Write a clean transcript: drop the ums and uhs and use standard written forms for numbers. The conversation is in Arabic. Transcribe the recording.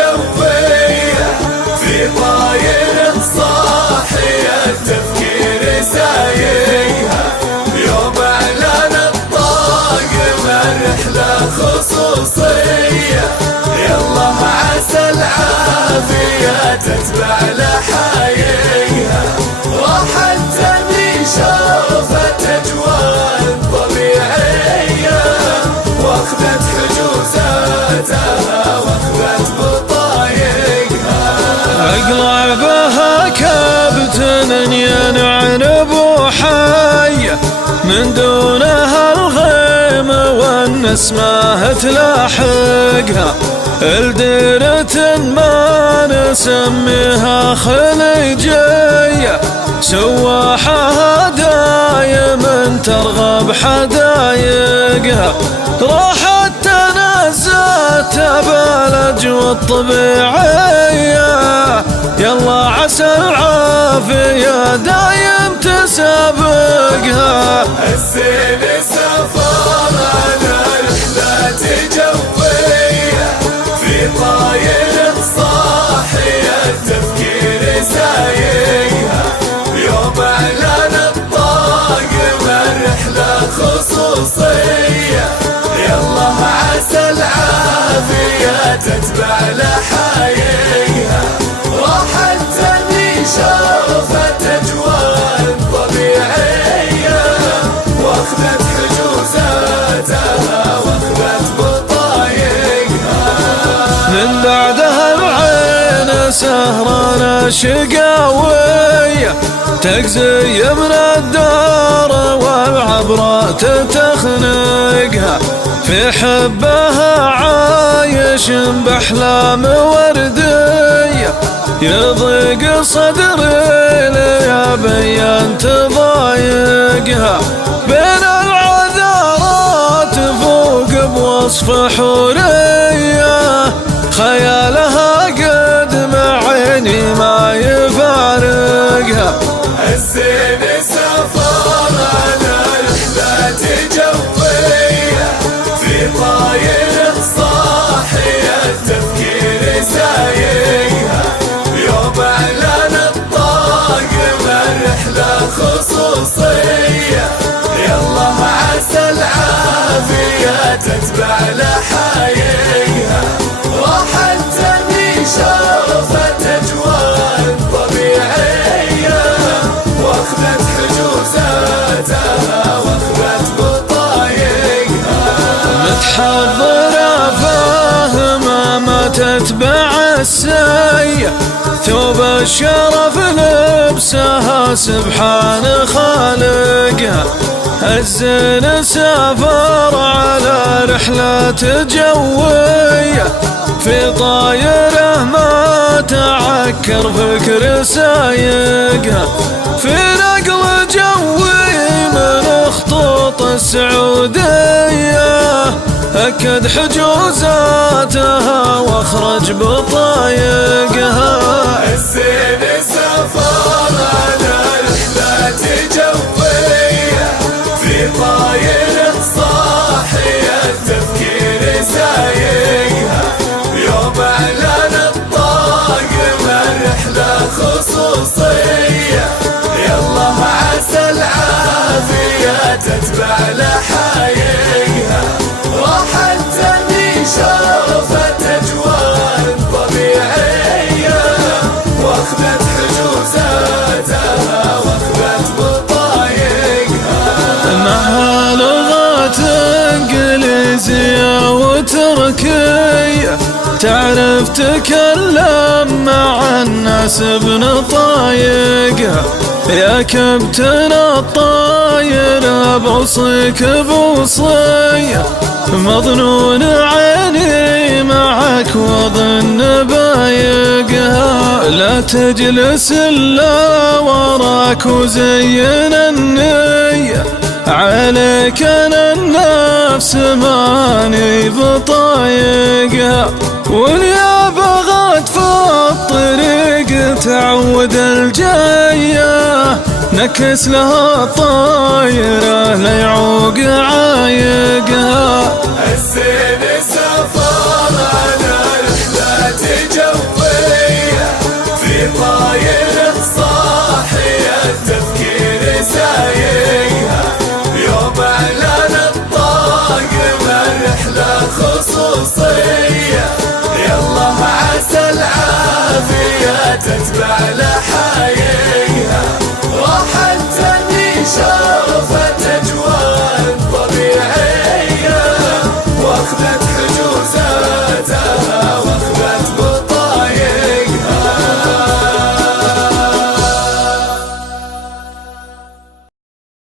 جوية في طاير صاحية التفكير سايقها يوم اعلان الطاقم الرحلة خصوصية يلا عسى العافية تتبع لحايقها راح التمي شافت اجواء طبيعية واخذت حجوزاتها واخذت بطايقها اقلع بها كابتن ينعن ابو حي من دونها الغيم والنسمة تلاحقها الديرة ما نسميها خليجية سواحها دايما ترغب حدايقها راحت تنزهت بالاجواء الطبيعية يلا عسى العافية دايم تسابقها الزين سفر على رحلة جوية في طاير صاحية التفكير سايقها يوم اعلان الطاقم الرحلة خصوصية يلا عسى العافية تتبع لحايقها راح التمي شافت اجواء طبيعية واخذت حجوزاتها واخذت بطايقها من بعدها العين سهرانة شقاوية تجزي من الدار والعبرة تخنقها في حبها عايش بأحلام وردية يضيق صدري ليا بيان تضايقها بين العذارات فوق بوصف حورية خيالها قد مع عيني ما يفارقها الزين سفر على رحلة جوية في طاير صاحية التفكير سايقها يوم اعلان الطاقم الرحلة خصوصية يلا عسى العافية تتبع لحايقها راح التمي شافت اجواء طبيعية واخذت حجوزاتها واخذت بطايقها متحضرة فاهمة ما تتبع السيء ثوب الشرف لبسها سبحان خالقها الزين سافر على رحلة جوية في طايره ما تعكر فكر سايقها في نقل جوي من خطوط السعودية أكد حجوزاتها واخرج بطايقها الزين سافر على رحلة جوية في طاير صاحية التفكير سايقها يوم اعلان الطاقم الرحلة خصوصية يلا عسى العافية تتبع لحايقها راح التمي شافت اجواء طبيعية واخذت حجوزاتها واخذت بطايقها معها لغات انجليزية وتركية تعرف تكلم مع الناس بنطايقها يا كابتن الطاير بوصيك بوصية مظنون عيني معك واظن بايقها لا تجلس الا وراك وزين النية عليك انا النفس ماني بطايقها واليا بغت في الطريق تعود الجاية نكس لها الطايرة ليعوق عايقها الزين سافر على رحلة رحلة